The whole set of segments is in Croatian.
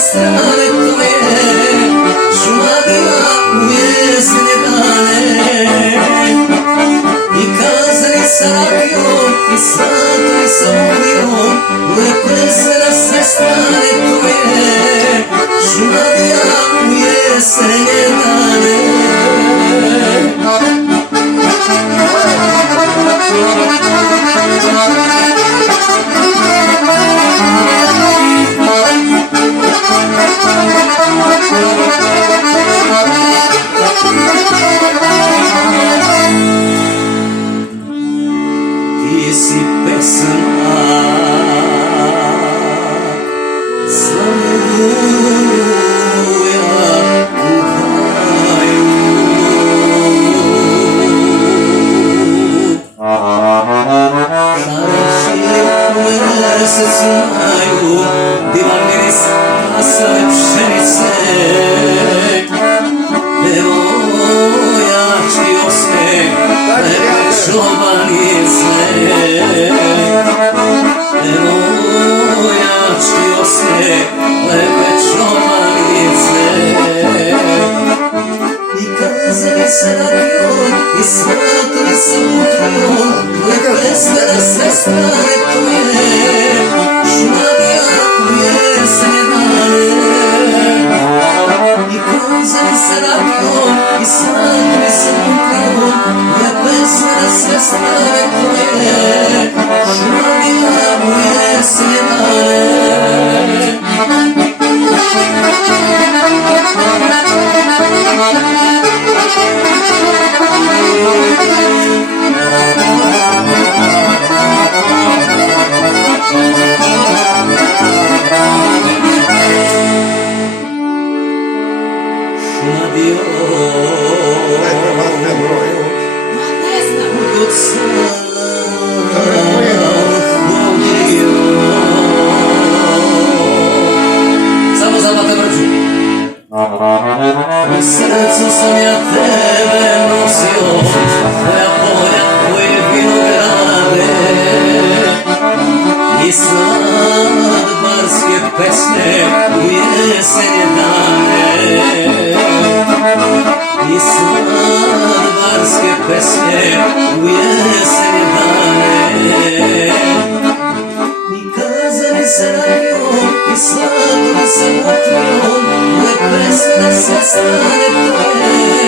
strane tvoje, šuma bila u jesene dane. I kazali sa rakijom i slato i sa ulijom, lepe sve na sve strane tvoje, šuma bila u jesene dane. Ti si pesma Slavuja u kraju. Mesec maju, divan miris masale pšenice, devojački osmeh, lepe čobanice. Devojački osmeh, lepe čobanice. I kazali sa rakijom i svatali sa utrijom, lepe sve na sve strane tvoje, šuma bila u jesene dane. I kazali sa rakijom i svatali sa utrijom, lepe sve na sve strane tvoje, šuma bila u jesene dane. Samo zapate brđu. U srcu sam ja tebe nosio, tvoja polja, tvoje vinograde i svadbarske pesme u jesene dane. I svadbarske pesme u jesene dane. I kazali sa rakijom i slatili sa utrijom, lepe sve na sve strane tvoje,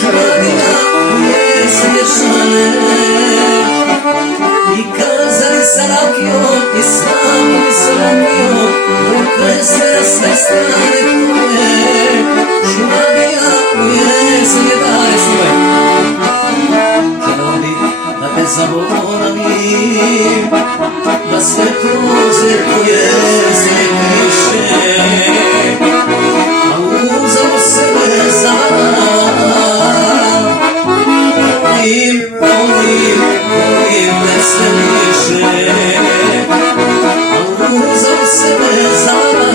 šuma bila u jesene dane. I kazali sa rakijom i slatili sa rakijom, lepe sve na sve strane tvoje, šuma bila u jesene dane. Htjela bi da te zaboravim, da sve prođe po jesene kiše, a uzelo sebe zavar. Volim, volim, volim te sve više, a uzelo sebe zavar.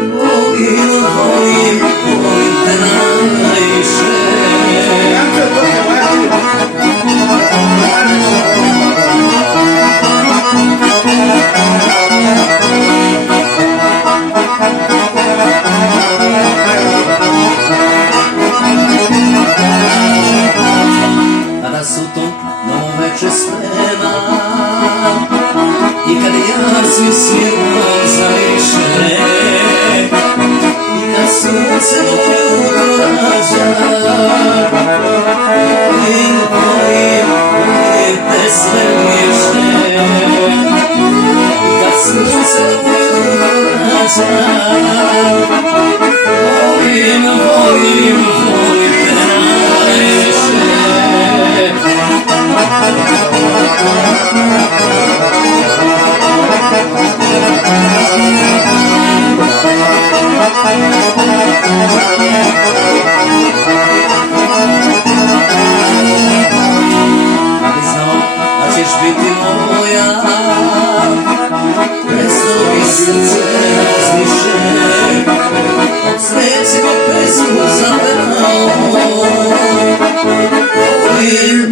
Volim, volim, volim te najviše. Kada su to novo veče sprema i kad jasnim svjetlom zariše i kad sunce do jutro rađa, volim, volim, volim te sve više. I kad sunce do jutro rađa, volim, volim, volim te najviše. Da bi znao da ćeš biti moja, presto bi srce razliše, od sreće bi pesmu zaperao. Volim,